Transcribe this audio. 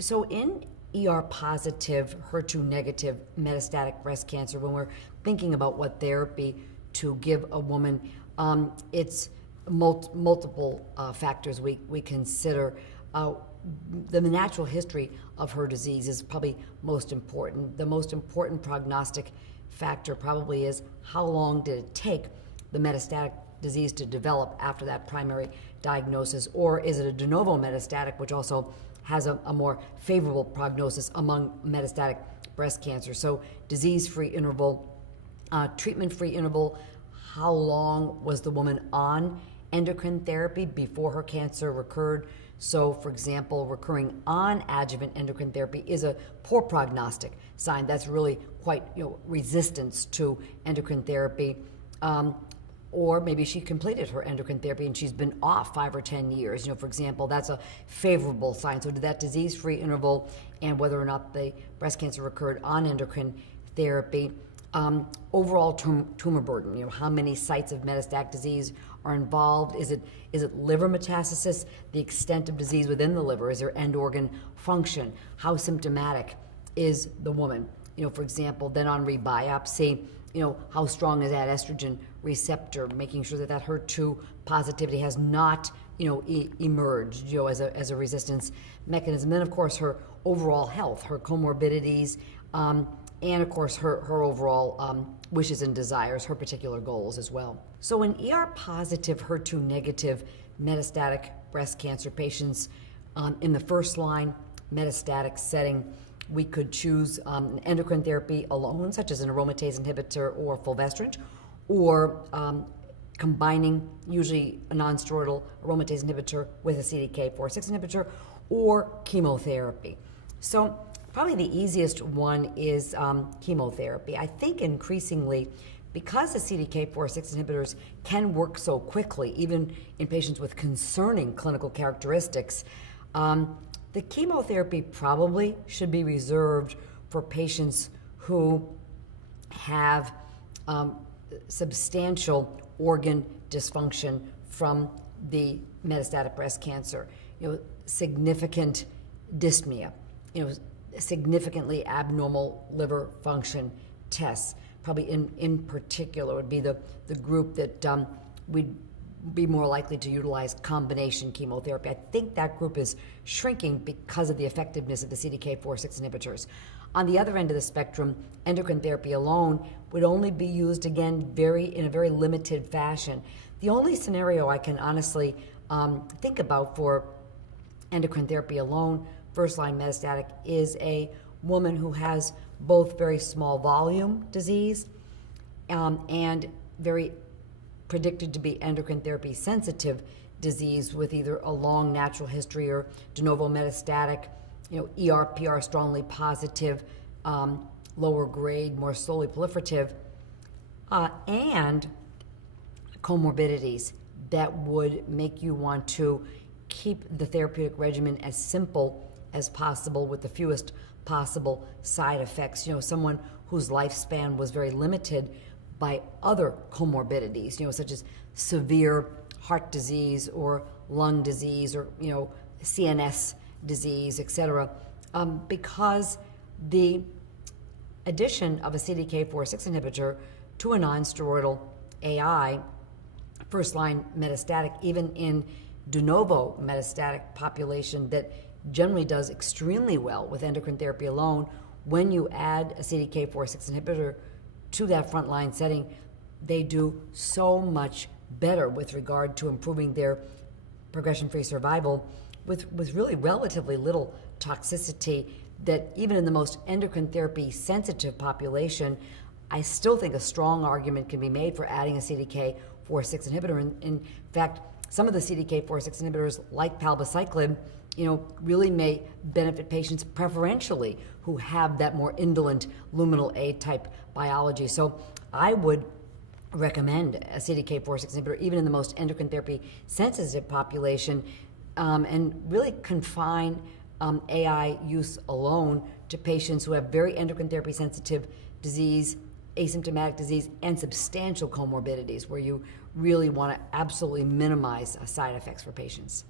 So in ER-positive, HER2-negative metastatic breast cancer, when we're thinking about what therapy to give a woman, it's multiple factors we consider. The natural history of her disease is probably most important. The most important prognostic factor probably is how long did it take the metastatic disease to develop after that primary diagnosis, or is it a de novo metastatic, which also has a more favorable prognosis among metastatic breast cancer. So disease-free interval, treatment-free interval, how long was the woman on endocrine therapy before her cancer recurred? So, for example, recurring on adjuvant endocrine therapy is a poor prognostic sign. That's really quite resistance to endocrine therapy. Or maybe she completed her endocrine therapy and she's been off 5 or 10 years. For example, that's a favorable sign. So did that disease-free interval and whether or not the breast cancer recurred on endocrine therapy. Overall tumor burden, how many sites of metastatic disease are involved? Is it liver metastasis? The extent of disease within the liver? Is there end organ function? How symptomatic is the woman? For example, then on rebiopsy, how strong is that estrogen receptor, making sure that HER2 positivity has not, emerged, as a resistance mechanism. Then, of course, her overall health, her comorbidities, and of course, her overall wishes and desires, her particular goals as well. So in ER-positive, HER2-negative metastatic breast cancer patients, in the first line metastatic setting, we could choose endocrine therapy alone, such as an aromatase inhibitor or fulvestrant, or combining usually a non-steroidal aromatase inhibitor with a CDK4/6 inhibitor, or chemotherapy. So probably the easiest one is chemotherapy. I think increasingly, because the CDK4/6 inhibitors can work so quickly, even in patients with concerning clinical characteristics, the chemotherapy probably should be reserved for patients who have substantial organ dysfunction from the metastatic breast cancer, significant dyspnea, significantly abnormal liver function tests. Probably in particular would be the group that we'd be more likely to utilize combination chemotherapy. I think that group is shrinking because of the effectiveness of the CDK4/6 inhibitors. On the other end of the spectrum, endocrine therapy alone would only be used, again, in a very limited fashion. The only scenario I can honestly think about for endocrine therapy alone, first-line metastatic, is a woman who has both very small volume disease and very predicted to be endocrine therapy sensitive disease with either a long natural history or de novo metastatic, ER/PR strongly positive, lower grade, more slowly proliferative, and comorbidities that would make you want to keep the therapeutic regimen as simple as possible with the fewest possible side effects. Someone whose lifespan was very limited by other comorbidities, such as severe heart disease or lung disease or, CNS disease, etc. Because the addition of a CDK4/6 inhibitor to a non-steroidal AI, first-line metastatic, even in de novo metastatic population that generally does extremely well with endocrine therapy alone, when you add a CDK4/6 inhibitor to that frontline setting, they do so much better with regard to improving their progression-free survival with really relatively little toxicity, that even in the most endocrine therapy sensitive population, I still think a strong argument can be made for adding a CDK4/6 inhibitor. In fact, some of the CDK4/6 inhibitors, like palbociclib, really may benefit patients preferentially who have that more indolent luminal A type biology. So I would recommend a CDK4/6 inhibitor even in the most endocrine therapy sensitive population, and really confine AI use alone to patients who have very endocrine therapy sensitive disease, asymptomatic disease, and substantial comorbidities, where you really want to absolutely minimize side effects for patients.